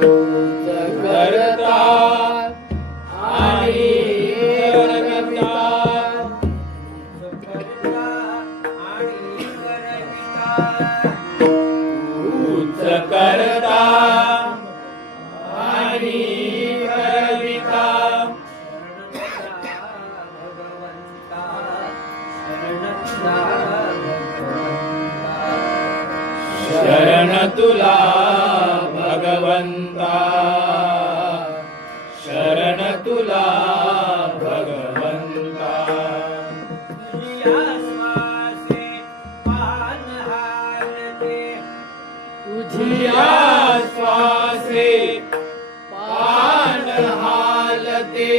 तूच करता आणि करविता, तूच करता आणि करविता, शरण तुला भगवंता, शरण तुला भगवंता. तुझ्या श्वासे पान हालते, तुझ्या श्वासे पान हालते,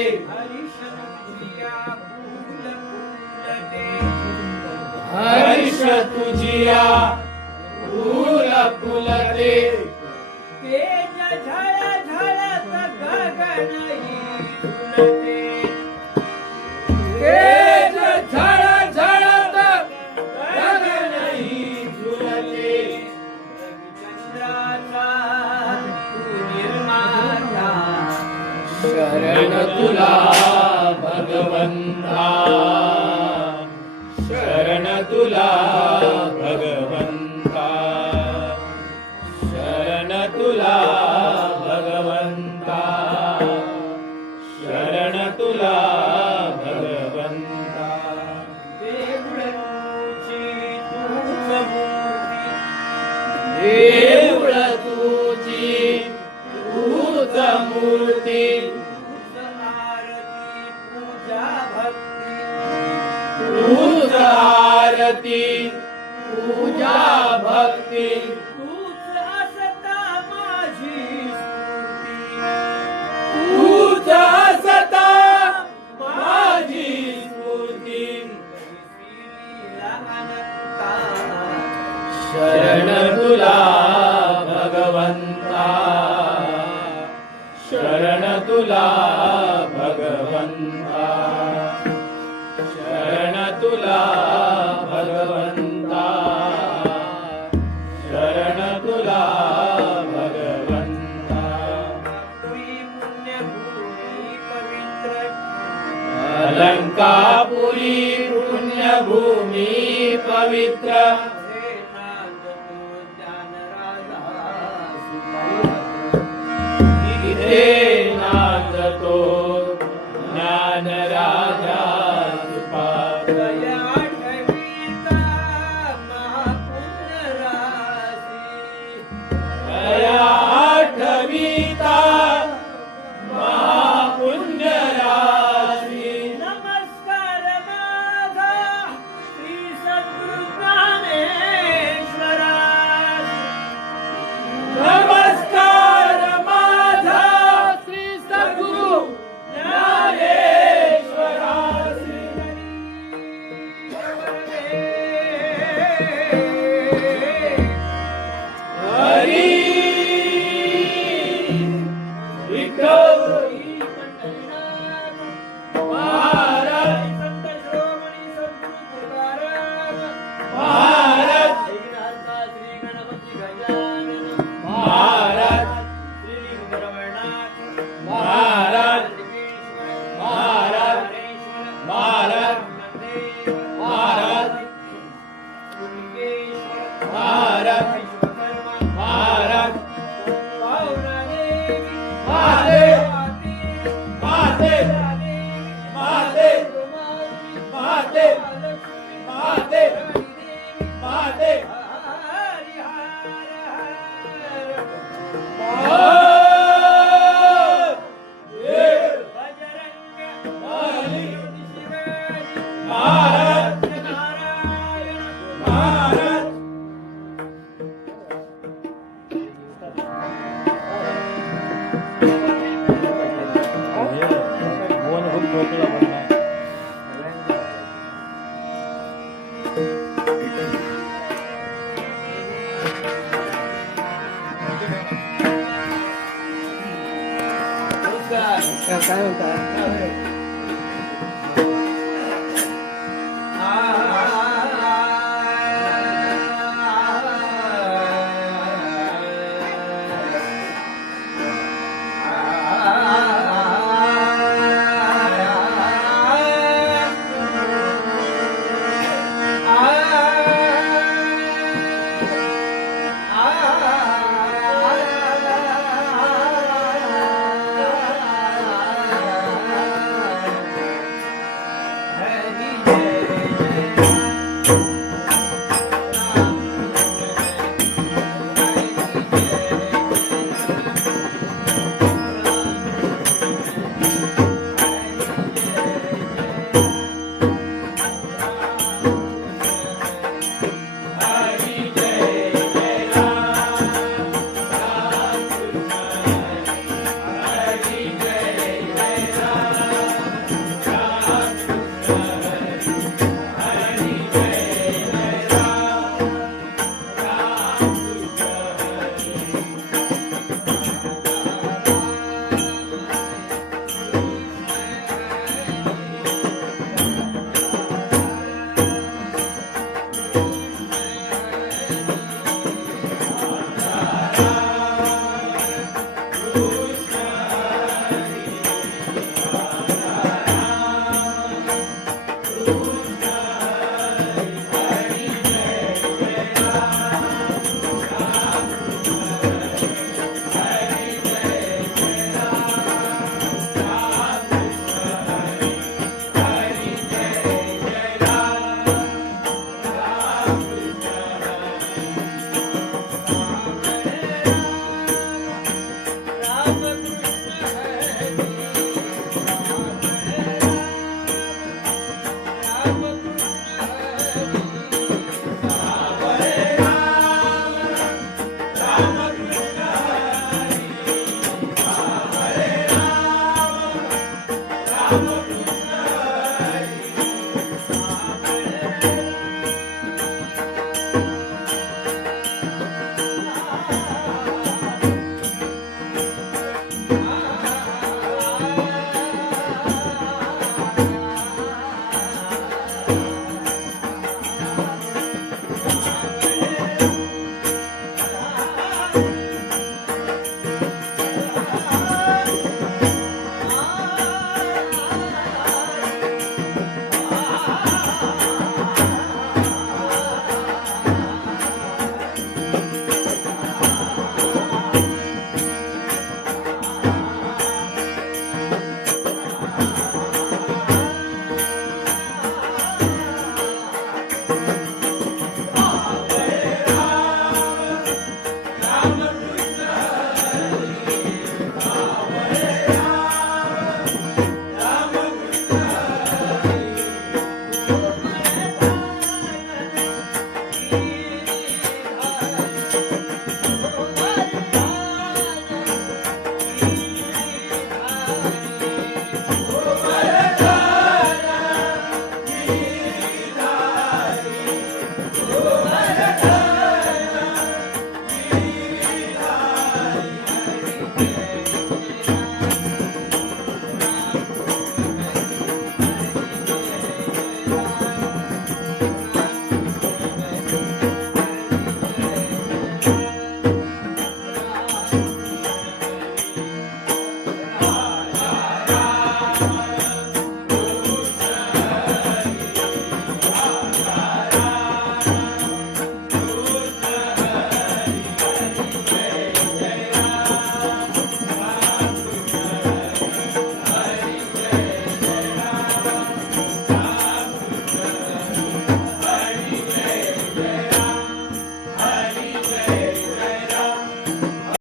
हर्ष तुझिया फूल फुलते, तेज झळ झळत गगनही झुलते, तेज झळ झळत गगनही झुलते, चंद्राचा तू निर्माता, शरण तुला भगवंता, शरण तुला भगवंता, शरण तुला भगवंता, शरण तुला भगवंता. देऊळ तुझी तूच मूर्ती, देऊळ तुझी तूच मूर्ती, आरती पूजा भक्ती, तूच आरती पूजा भक्ती, तूच असता माझी स्फूर्ती, तूच असता माझी स्फूर्ती, शरण तुला भगवंता, शरण तुला भगवंता, शरण तुला भगवंता, शरण तुला भगवंता. अलंकापुरी पुण्यभूमी पवित्र, तिथे नांदतो ज्ञान राजा सुपात्र. आठवीता महापुण्य राशी, नमस्कार माझा श्री सद्गुरु ज्ञानेश्वरा, नमस्कार माझा श्री सद्गुरु ज्ञानेश्वरा. हरी काय होता गुरु